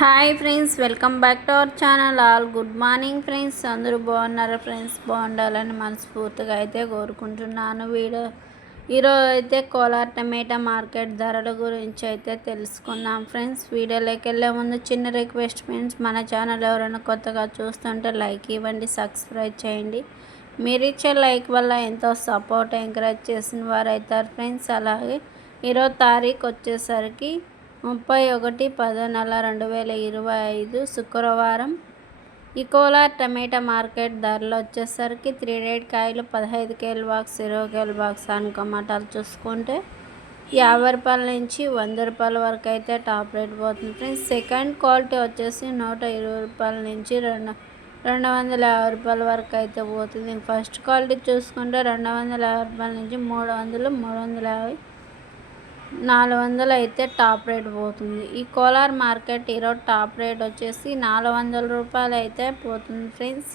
Hi friends welcome back to our channel. All good morning friends. అందరూ బాగున్నారా friends? బాగుండాలని మనస్ఫూర్తిగా అయితే కోరుకుంటున్నాను. వీడియో ఈరోజు అయితే కోలార్ టమాటా మార్కెట్ ధరల గురించి అయితే తెలుసుకుందాం ఫ్రెండ్స్. వీడియోలోకి వెళ్ళే ముందు చిన్న రిక్వెస్ట్ ఫ్రెండ్స్ మన ఛానల్ ఎవరైనా కొత్తగా చూస్తుంటే లైక్ ఇవ్వండి సబ్స్క్రైబ్ చేయండి. మీరు ఇచ్చే లైక్ వల్ల ఎంతో సపోర్ట్ ఎంకరేజ్ చేసిన వారు అవుతారు ఫ్రెండ్స్. అలాగే ఈరోజు తారీఖు వచ్చేసరికి ముప్పై ఒకటి పదో నెల రెండు వేల ఇరవై ఐదు శుక్రవారం ఈ కోలార్ టమాటా మార్కెట్ ధరలు వచ్చేసరికి త్రీ రేట్ కాయలు పదహైదు కేల బాక్స్ ఇరవై కేల బాక్స్ అనుకోమటాలు చూసుకుంటే యాభై రూపాయల నుంచి వంద రూపాయల వరకు అయితే టాప్ రేట్ పోతుంది. ఫ్రెండ్స్ సెకండ్ క్వాలిటీ వచ్చేసి నూట ఇరవై రూపాయల నుంచి రెండు రెండు వందల యాభై రూపాయల వరకు అయితే పోతుంది. ఫస్ట్ క్వాలిటీ చూసుకుంటే రెండు వందల యాభై రూపాయల నుంచి మూడు వందలు మూడు వందల యాభై నాలుగు వందలు అయితే టాప్ రేట్ పోతుంది. ఈ కోలార్ మార్కెట్ ఈరోజు టాప్ రేట్ వచ్చేసి నాలుగు వందల రూపాయలు అయితే పోతుంది ఫ్రెండ్స్.